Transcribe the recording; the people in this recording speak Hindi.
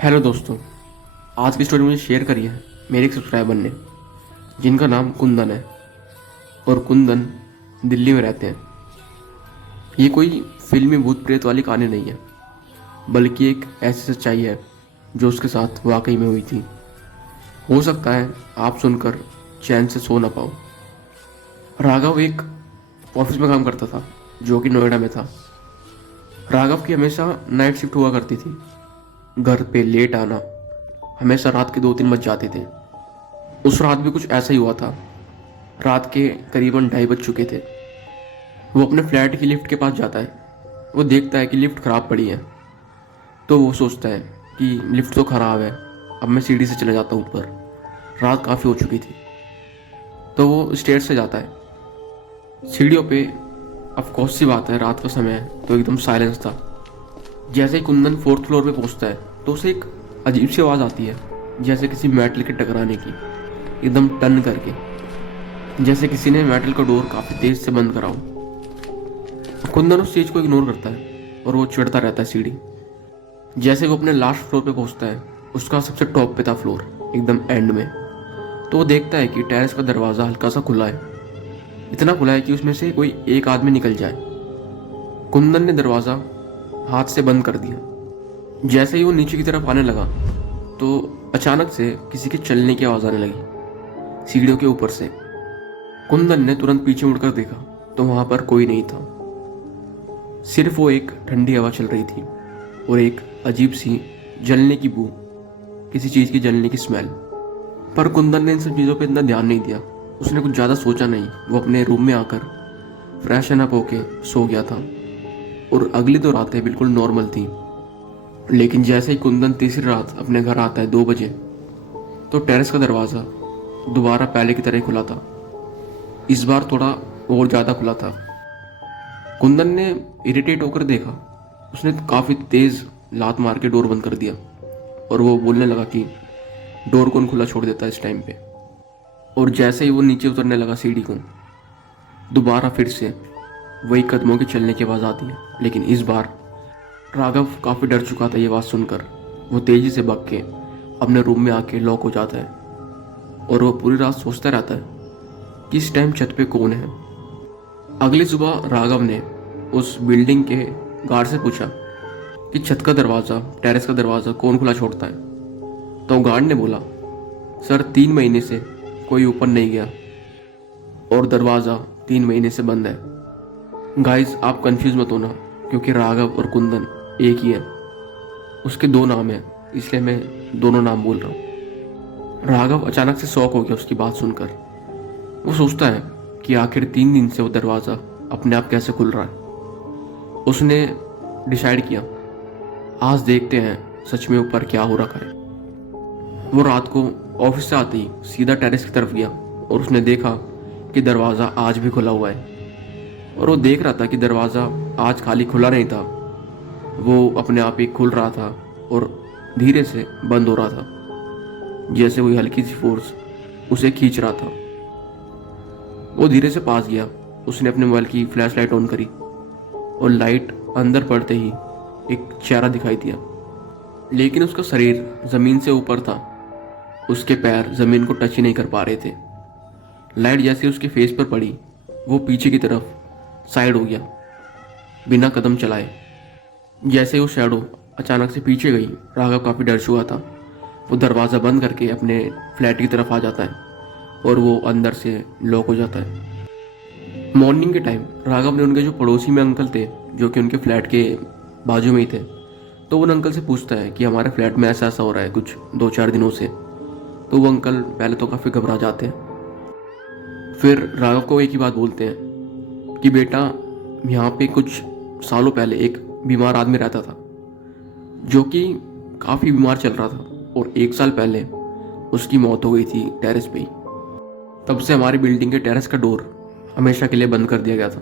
हेलो दोस्तों। आज की स्टोरी मुझे शेयर करी है मेरे एक सब्सक्राइबर ने, जिनका नाम कुंदन है और कुंदन दिल्ली में रहते हैं। ये कोई फिल्मी भूत प्रेत वाली कहानी नहीं है, बल्कि एक ऐसी सच्चाई है जो उसके साथ वाकई में हुई थी। हो सकता है आप सुनकर चैन से सो ना पाओ। राघव एक ऑफिस में काम करता था जो कि नोएडा में था। राघव की हमेशा नाइट शिफ्ट हुआ करती थी। घर पे लेट आना, हमेशा रात के 2-3 बज जाते थे। उस रात भी कुछ ऐसा ही हुआ था। रात के करीबन 2:30 बज चुके थे। वो अपने फ्लैट की लिफ्ट के पास जाता है। वो देखता है कि लिफ्ट ख़राब पड़ी है, तो वो सोचता है कि लिफ्ट तो ख़राब है, अब मैं सीढ़ी से चला जाता हूँ ऊपर। रात काफ़ी हो चुकी थी, तो वो स्टेयर से जाता है सीढ़ियों पे। ऑफ कोर्स सी बात है, रात का समय है तो एकदम साइलेंस था। जैसे ही कुंदन 4th फ्लोर पे पहुंचता है तो उसे एक अजीब सी आवाज़ आती है, जैसे किसी मेटल के टकराने की, एकदम टन करके, जैसे किसी ने मेटल का डोर काफ़ी तेज से बंद करा हो। कुंदन उस चीज़ को इग्नोर करता है और वो चढ़ता रहता है सीढ़ी। जैसे वो अपने लास्ट फ्लोर पे पहुंचता है, उसका सबसे टॉप पे था फ्लोर, एकदम एंड में, तो वो देखता है कि टेरेस का दरवाज़ा हल्का सा खुला है। इतना खुला है कि उसमें से कोई एक आदमी निकल जाए। कुंदन ने दरवाज़ा हाथ से बंद कर दिया। जैसे ही वो नीचे की तरफ आने लगा तो अचानक से किसी के चलने की आवाज़ आने लगी सीढ़ियों के ऊपर से। कुंदन ने तुरंत पीछे मुड़कर देखा तो वहां पर कोई नहीं था। सिर्फ वो एक ठंडी हवा चल रही थी और एक अजीब सी जलने की बू, किसी चीज़ की जलने की स्मेल। पर कुंदन ने इन सब चीज़ों पर इतना ध्यान नहीं दिया। उसने कुछ ज़्यादा सोचा नहीं। वो अपने रूम में आकर फ्रेशन अप होके सो गया था और अगली 2 रातें बिल्कुल नॉर्मल थी। लेकिन जैसे ही कुंदन तीसरी रात अपने घर आता है 2 बजे, तो टेरेस का दरवाज़ा दोबारा पहले की तरह ही खुला था। इस बार थोड़ा और ज़्यादा खुला था। कुंदन ने इरिटेट होकर देखा। उसने काफ़ी तेज़ लात मार के डोर बंद कर दिया और वो बोलने लगा कि डोर कौन खुला छोड़ देता है इस टाइम पे। और जैसे ही वो नीचे उतरने लगा सीढ़ी को, दोबारा फिर से वही कदमों के चलने की आवाज़ आती है। लेकिन इस बार राघव काफ़ी डर चुका था ये बात सुनकर। वो तेज़ी से भाग के अपने रूम में आके लॉक हो जाता है और वो पूरी रात सोचता रहता है कि इस टाइम छत पे कौन है। अगली सुबह राघव ने उस बिल्डिंग के गार्ड से पूछा कि छत का दरवाज़ा, टेरेस का दरवाज़ा कौन खुला छोड़ता है। तो गार्ड ने बोला, सर 3 महीने से कोई ऊपर नहीं गया और दरवाज़ा 3 महीने से बंद है। गाइस, आप कंफ्यूज मत होना, क्योंकि राघव और कुंदन एक ही है। उसके 2 नाम हैं, इसलिए मैं दोनों नाम बोल रहा हूँ। राघव अचानक से शॉक हो गया उसकी बात सुनकर। वो सोचता है कि आखिर 3 दिन से वो दरवाज़ा अपने आप कैसे खुल रहा है। उसने डिसाइड किया, आज देखते हैं सच में ऊपर क्या हो रखा है। वो रात को ऑफिस से आते ही सीधा टेरेस की तरफ गया और उसने देखा कि दरवाज़ा आज भी खुला हुआ है। और वो देख रहा था कि दरवाज़ा आज खाली खुला नहीं था, वो अपने आप ही खुल रहा था और धीरे से बंद हो रहा था, जैसे कोई हल्की सी फोर्स उसे खींच रहा था। वो धीरे से पास गया। उसने अपने मोबाइल की फ्लैश लाइट ऑन करी और लाइट अंदर पड़ते ही एक चेहरा दिखाई दिया, लेकिन उसका शरीर ज़मीन से ऊपर था। उसके पैर ज़मीन को टच ही नहीं कर पा रहे थे। लाइट जैसे उसके फेस पर पड़ी, वो पीछे की तरफ साइड हो गया बिना कदम चलाए। जैसे वो शैडो अचानक से पीछे गई, राघव काफ़ी डर चुका था। वो दरवाज़ा बंद करके अपने फ्लैट की तरफ आ जाता है और वो अंदर से लॉक हो जाता है। मॉर्निंग के टाइम राघव ने उनके जो पड़ोसी में अंकल थे, जो कि उनके फ्लैट के बाजू में ही थे, तो वो उन अंकल से पूछता है कि हमारे फ्लैट में ऐसा ऐसा हो रहा है कुछ 2-4 दिनों से। तो वो अंकल पहले तो काफ़ी घबरा जाते हैं, फिर राघव को एक ही बात बोलते हैं कि बेटा, यहाँ पे कुछ सालों पहले एक बीमार आदमी रहता था, जो कि काफ़ी बीमार चल रहा था और 1 साल पहले उसकी मौत हो गई थी टेरेस पे ही। तब से हमारी बिल्डिंग के टेरेस का डोर हमेशा के लिए बंद कर दिया गया था।